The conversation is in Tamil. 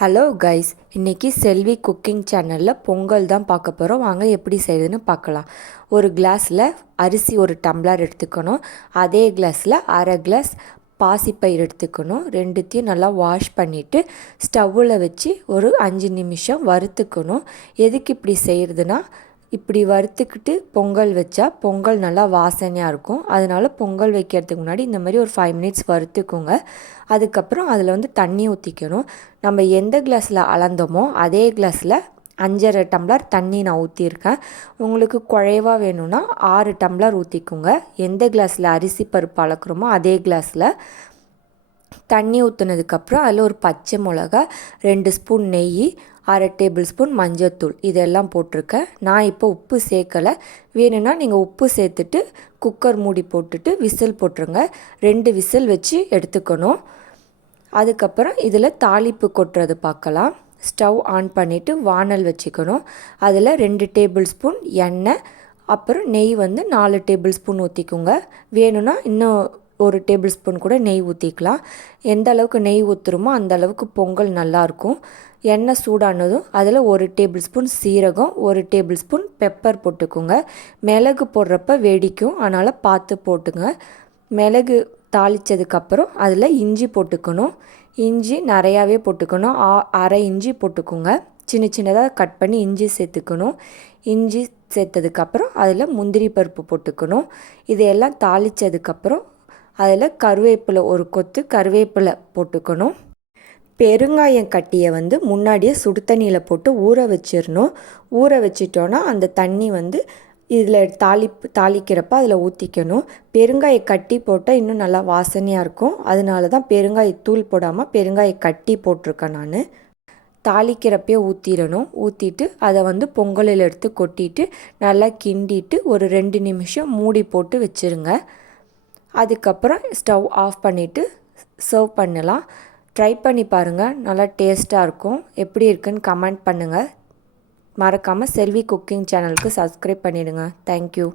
ஹலோ கைஸ், இன்றைக்கி செல்வி குக்கிங் சேனலில் பொங்கல் தான் பார்க்க போகிறோம். வாங்க எப்படி செய்யுதுன்னு பார்க்கலாம். ஒரு கிளாஸில் அரிசி ஒரு டம்ளர் எடுத்துக்கணும். அதே கிளாஸில் அரை கிளாஸ் பாசிப்பயிர் எடுத்துக்கணும். ரெண்டுத்தையும் நல்லா வாஷ் பண்ணிவிட்டு ஸ்டவ்வில் வச்சு ஒரு 5 நிமிஷம் வறுத்துக்கணும். எதுக்கு இப்படி செய்கிறதுனா, இப்படி வறுத்துக்கிட்டு பொங்கல் வச்சா பொங்கல் நல்லா வாசனையாக இருக்கும். அதனால் பொங்கல் வைக்கிறதுக்கு முன்னாடி இந்த மாதிரி ஒரு 5 மினிட்ஸ் வறுத்துக்கோங்க. அதுக்கப்புறம் அதில் தண்ணி ஊற்றிக்கணும். நம்ம எந்த கிளாஸில் அளந்தோமோ அதே கிளாஸில் 5.5 டம்ளர் தண்ணி நான் ஊற்றிருக்கேன். உங்களுக்கு குழைவாக வேணும்னா 6 டம்ளர் ஊற்றிக்கோங்க. எந்த கிளாஸில் அரிசி பருப்பு அளக்குறோமோ அதே கிளாஸில் தண்ணி ஊற்றுனதுக்கப்புறம் அதில் ஒரு பச்சை மிளகா, 2 ஸ்பூன் நெய், அரை டேபிள் ஸ்பூன் மஞ்சள்தூள் இதெல்லாம் போட்டிருக்கேன். நான் இப்போ உப்பு சேர்க்கலை. வேணும்னா நீங்கள் உப்பு சேர்த்துட்டு குக்கர் மூடி போட்டுட்டு விசில் போட்டுருங்க. 2 விசில் வச்சு எடுத்துக்கணும். அதுக்கப்புறம் இதில் தாளிப்பு கொட்டுறது பார்க்கலாம். ஸ்டவ் ஆன் பண்ணிவிட்டு வானல் வச்சுக்கணும். அதில் 2 டேபிள் ஸ்பூன் எண்ணெய், அப்புறம் நெய் 4 டேபிள் ஸ்பூன் ஊற்றிக்கோங்க. வேணும்னா இன்னும் 1 டேபிள் ஸ்பூன் கூட நெய் ஊற்றிக்கலாம். எந்த அளவுக்கு நெய் ஊற்றுறோமோ அந்த அளவுக்கு பொங்கல் நல்லாயிருக்கும். எண்ணெய் சூடானதும் அதில் 1 டேபிள் ஸ்பூன் சீரகம், 1 டேபிள் ஸ்பூன் பெப்பர் போட்டுக்கோங்க. மிளகு போடுறப்ப வெடிக்கும், அதனால் பார்த்து போட்டுங்க. மிளகு தாளித்ததுக்கப்புறம் அதில் இஞ்சி போட்டுக்கணும். இஞ்சி நிறையாவே போட்டுக்கணும். அரை இஞ்சி போட்டுக்கோங்க. சின்ன சின்னதாக கட் பண்ணி இஞ்சி சேர்த்துக்கணும். இஞ்சி சேர்த்ததுக்கப்புறம் அதில் முந்திரி பருப்பு போட்டுக்கணும். இதையெல்லாம் தாளித்ததுக்கப்புறம் அதில் கருவேப்பிலை, ஒரு கொத்து கருவேப்பிலை போட்டுக்கணும். பெருங்காயம் கட்டியை முன்னாடியே சுடு தண்ணியில் போட்டு ஊற வச்சிடணும். ஊற வச்சிட்டோன்னா அந்த தண்ணி இதில் தாளிக்கிறப்ப அதில் ஊற்றிக்கணும். பெருங்காய கட்டி போட்டால் இன்னும் நல்லா வாசனையாக இருக்கும். அதனால தான் பெருங்காயத்தூள் போடாமல் பெருங்காய கட்டி போட்டிருக்கேன் நான். தாளிக்கிறப்பே ஊற்றிடணும். ஊற்றிட்டு அதை பொங்கலில் எடுத்து கொட்டிட்டு நல்லா கிண்டிட்டு ஒரு 2 நிமிஷம் மூடி போட்டு வச்சுருங்க. அதுக்கப்புறம் ஸ்டவ் ஆஃப் பண்ணிவிட்டு சர்வ் பண்ணலாம். ட்ரை பண்ணி பாருங்கள், நல்லா டேஸ்ட்டாக இருக்கும். எப்படி இருக்குன்னு கமெண்ட் பண்ணுங்கள். மறக்காமல் செல்வி குக்கிங் சேனலுக்கு சப்ஸ்கிரைப் பண்ணிவிடுங்க. தேங்க்யூ.